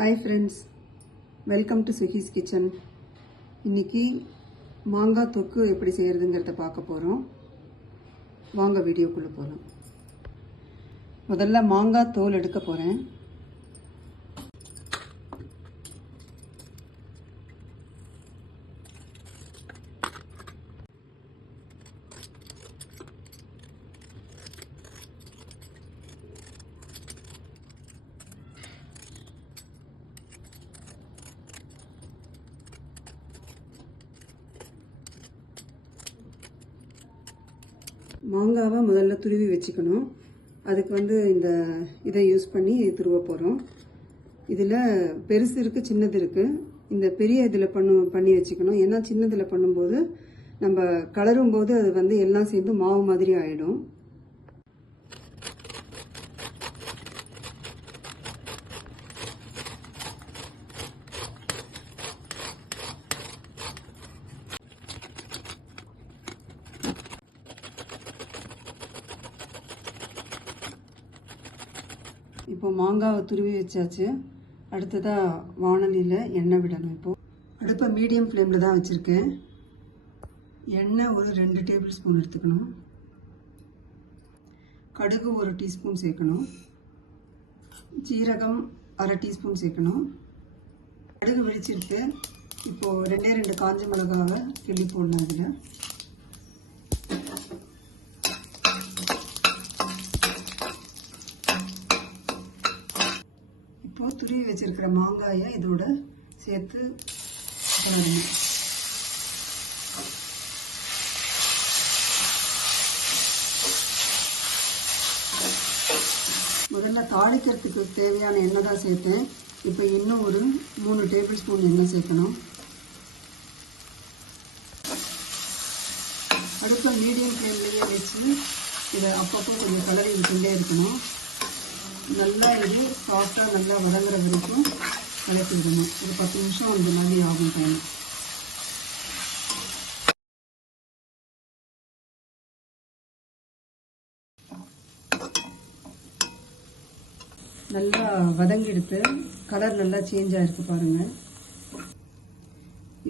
Hi friends, welcome to சுஹீஸ் kitchen. இன்றைக்கி மாங்காய் தொக்கு எப்படி செய்கிறதுங்கிறத பார்க்க போகிறோம். வாங்க வீடியோக்குள்ளே போகலாம். முதல்ல மாங்காய் தோல் எடுக்க போகிறேன். மாங்காவை முதல்ல துருவி வச்சுக்கணும். அதுக்கு இந்த இதை யூஸ் பண்ணி துருவ போகிறோம். இதில் பெருசு இருக்குது, சின்னது இருக்குது. இந்த பெரிய இதில் பண்ணி வச்சுக்கணும். ஏன்னா சின்னதில் பண்ணும்போது நம்ம கலரும் போது அது எல்லாம் சேர்ந்து மாவு மாதிரி ஆகிடும். இப்போ மாங்காவை துருவி வச்சாச்சு. அடுத்ததாக வாணலியில் எண்ணெய் விடணும். இப்போது அடுப்பை மீடியம் ஃப்ளேமில் தான் வச்சுருக்கேன். எண்ணெய் ஒரு 2 டேபிள் ஸ்பூன் எடுத்துக்கணும். கடுகு 1 டீஸ்பூன் சேர்க்கணும். ஜீரகம் 1/2 டீஸ்பூன் சேர்க்கணும். கடுகு வெடிச்சிருக்கு. இப்போது 2 காஞ்ச மிளகாவை கிள்ளி போடணும். இதில் துருவி வச்சிருக்கிற மாங்காயை இதோட சேர்த்து கலரணும். முதல்ல தாளிக்கிறதுக்கு தேவையான எண்ணெய் தான் சேர்த்தேன். இப்போ இன்னும் ஒரு 3 டேபிள் ஸ்பூன் எண்ணெய் சேர்க்கணும். அடுப்பை மீடியம் ஃப்ளேம்லேயே வச்சு இதை அப்பப்போ கொஞ்சம் கலரி விட்டுட்டே இருக்கணும். நல்லா இது சாஃப்டாக நல்லா வதங்குற வரைக்கும் கலக்கி விடணும். ஒரு 10 நிமிஷம் இந்த மாதிரி ஆகும் டைம். நல்லா வதங்கிடுத்து. கலர் நல்லா சேஞ்ச் ஆகிருக்கு பாருங்கள்.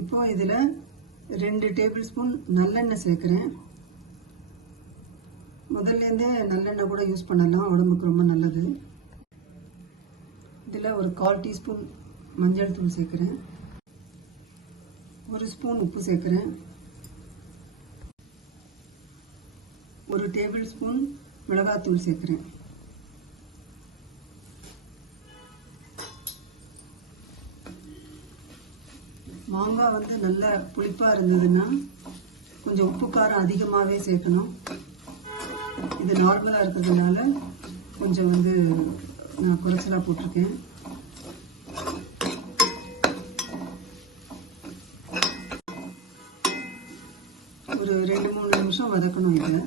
இப்போ இதில் 2 டேபிள் ஸ்பூன் நல்லெண்ணெய் சேர்க்குறேன். முதல்லேருந்தே நல்லெண்ணெய் கூட யூஸ் பண்ணலாம், உடம்புக்கு ரொம்ப நல்லது. இதில் ஒரு 1/4 டீஸ்பூன் மஞ்சள் தூள் சேர்க்குறேன். 1 ஸ்பூன் உப்பு சேர்க்குறேன். 1 டேபிள் ஸ்பூன் மிளகாத்தூள் சேர்க்குறேன். மாங்காய் நல்லா புளிப்பாக இருந்ததுன்னா கொஞ்சம் உப்பு காரம் அதிகமாகவே சேர்க்கணும். இது நார்மலாக இருக்கிறதுனால கொஞ்சம் நான் குறைச்சலாக போட்டிருக்கேன். ஒரு 2-3 நிமிஷம் வதக்கணும். இதை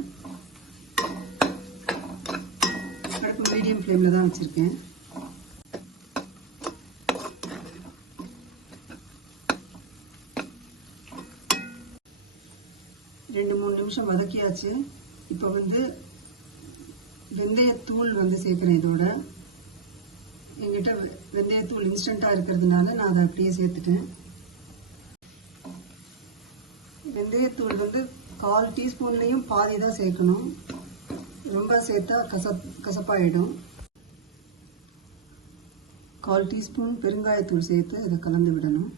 அடுப்பு மீடியம் ஃப்ளேமில் தான் வச்சுருக்கேன். ரெண்டு 3 நிமிஷம் வதக்கியாச்சு. இப்போ வெந்தயத்தூள் சேர்க்குறேன். இதோட என்கிட்ட வெந்தயத்தூள் இன்ஸ்டண்ட்டாக இருக்கிறதுனால நான் அதை அப்படியே சேர்த்துட்டேன். வெந்தயத்தூள் 1/4 டீஸ்பூன்லேயும் பாதி தான் சேர்க்கணும். ரொம்ப சேர்த்தா கசப்பாயிடும். 1/4 டீஸ்பூன் பெருங்காயத்தூள் சேர்த்து இதை கலந்து விடணும்.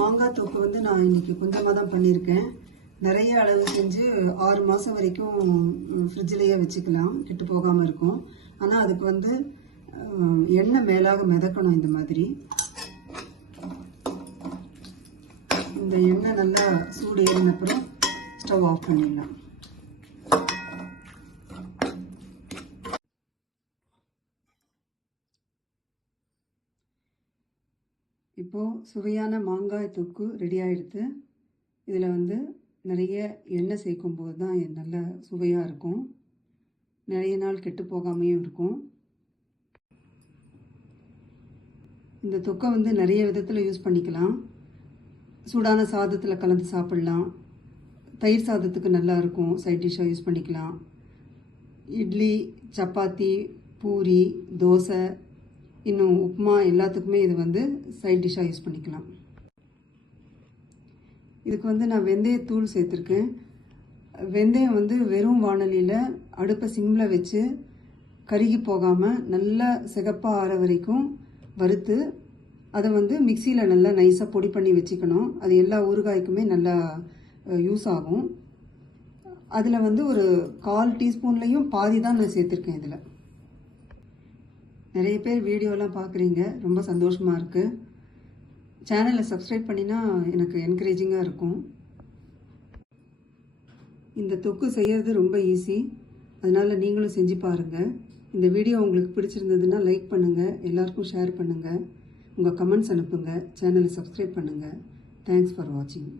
மாங்காய் தொக்கு நான் இன்னைக்கு கொஞ்சமாக தான் பண்ணியிருக்கேன். நிறைய அளவு செஞ்சு 6 மாதம் வரைக்கும் ஃப்ரிட்ஜிலேயே வச்சுக்கலாம், கெட்டு போகாமல் இருக்கும். ஆனால் அதுக்கு எண்ணெய் மேலாக மிதக்கணும். இந்த மாதிரி இந்த எண்ணெய் நல்லா சூடு ஏறின அப்புறம் ஸ்டவ் ஆஃப் பண்ணிடலாம். இப்போது சுவையான மாங்காய் தொக்கு ரெடி ஆகிடுது. இதில் நிறைய எண்ணெய் சேர்க்கும் போது தான் நல்ல சுவையாக இருக்கும். நிறைய நாள் கெட்டு போகாமையும் இருக்கும். இந்த தொக்கை நிறைய விதத்தில் யூஸ் பண்ணிக்கலாம். சூடான சாதத்தில் கலந்து சாப்பிடலாம். தயிர் சாதத்துக்கு நல்லா இருக்கும், சைட் டிஷ்ஷாக யூஸ் பண்ணிக்கலாம். இட்லி, சப்பாத்தி, பூரி, தோசை, இன்னும் உப்புமா எல்லாத்துக்குமே இது வந்து சைட் டிஷ்ஷாக யூஸ் பண்ணிக்கலாம். இதுக்கு வந்து நான் வெந்தயத்தூள் சேர்த்துருக்கேன். வெந்தயம் வந்து வெறும் வாணலியில் அடுப்பை சிம்மில் வச்சு கருகி போகாமல் நல்லா சிகப்பாக ஆற வரைக்கும் வறுத்து அதை வந்து மிக்சியில் நல்லா நைஸாக பொடி பண்ணி வச்சுக்கணும். அது எல்லா ஊறுகாய்க்குமே நல்லா யூஸ் ஆகும். அதில் வந்து ஒரு 1/4 டீஸ்பூன்லேயும் பாதி தான் நான் சேர்த்துருக்கேன். இதில் நிறைய பேர் வீடியோலாம் பார்க்குறீங்க, ரொம்ப சந்தோஷமாக இருக்குது. சேனலை சப்ஸ்கிரைப் பண்ணினா எனக்கு என்கரேஜிங்காக இருக்கும். இந்த தொக்கு செய்கிறது ரொம்ப ஈஸி, அதனால் நீங்களும் செஞ்சு பாருங்கள். இந்த வீடியோ உங்களுக்கு பிடிச்சிருந்ததுன்னா லைக் பண்ணுங்கள், எல்லாருக்கும் ஷேர் பண்ணுங்கள், உங்கள் கமெண்ட்ஸ் அனுப்புங்க, சேனலை சப்ஸ்கிரைப் பண்ணுங்கள். தேங்க்ஸ் ஃபார் வாட்சிங்.